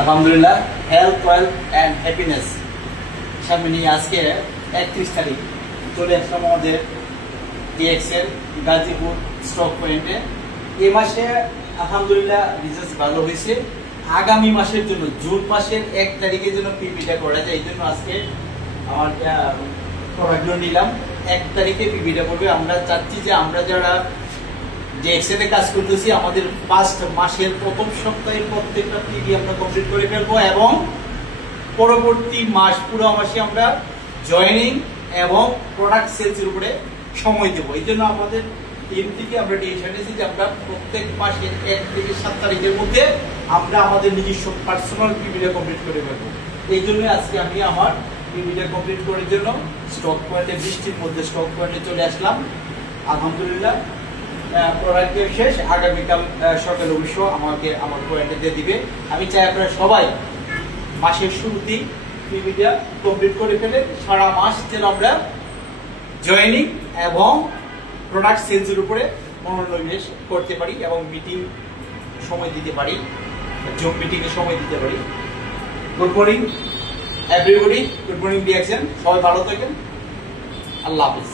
আলহামদুলিল্লাহ health wealth and happiness সামনে নিয়ে আজকে 31 তারিখ চলে আসলাম আমাদের ডিএক্সএল গাজীপুর স্টক পয়েন্টে। এই মাসে আলহামদুলিল্লাহ বিজনেস ভালো হয়েছে। আগামী মাসের জন্য জুন মাসের 1 তারিখের জন্য পিপিটা করা যায়, এই জন্য আজকে আমার প্রোডাক্টগুলো নিলাম। 1 তারিখে পিপিটা করবে। আমরা চাচ্ছি যে আমরা যারা ডিএক্সএল এ কাজ করতেছি আমাদের ফার্স্ট মাসের প্রথম সপ্তাহে প্রত্যেকটা পিপি আমরা কমপ্লিট করে ফেলবো এবং পরবর্তী মাস পুরো মাসে আমরা জয়েনিং এবং প্রোডাক্ট সেলসের উপরে সময় দেবো। এই জন্য আমাদের টিম থেকে আমরা ডিসিশন নিয়েছি যে আমরা প্রত্যেক মাসের 1 থেকে 7 তারিখের মধ্যে আমরা আমাদের নিজস্ব পার্সোনাল পিপিটা কমপ্লিট করে ফেলবো। এই জন্য আজকে আমি আমার পিপিটা কমপ্লিট করার জন্য স্টক পয়েন্টে, বৃষ্টির মধ্যে স্টক পয়েন্টে চলে আসলাম। আলহামদুলিল্লাহ প্রোডাক্ট শেষ, আগামীকাল সকালে অবশ্য আমাকে আমার পয়েন্টে দিয়ে দিবে। আমি চাই আপনারা সবাই মাসের শুরুতেই পিপিটা কমপ্লিট করে ফেলে সারা মাস যেন আমরা জয়েনিং এবং প্রোডাক্ট সেলসের উপরে মনোনিবেশ করতে পারি এবং মিটিং সময় দিতে পারি, জুম মিটিং এ সময় দিতে পারি। Good morning everybody, good morning DXL, সবাই ভালো থাকেন। আল্লাহ হাফেজ।